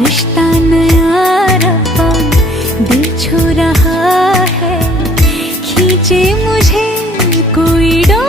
रिश्ता नया रब्बा दिल छू रहा है, खींचे मुझे कोई डोर।